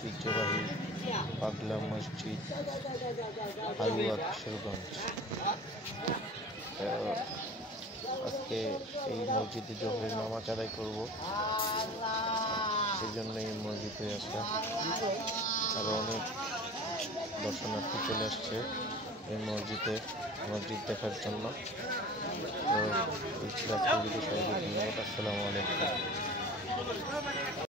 ঐতিহ্যবাহী পাগলা মসজিদ হালুয়া কিশোরগঞ্জ। আজকে এই মসজিদে জোহরের নামাজ আদায় করব, সেই জন্য এই মসজিদে আসা। আরো অনেক দর্শনার্থী চলে আসছে এই মসজিদ দেখার জন্য। তো এই ছিল আজকের ভিডিও। সবাইকে ধন্যবাদ। আসসালামু আলাইকুম।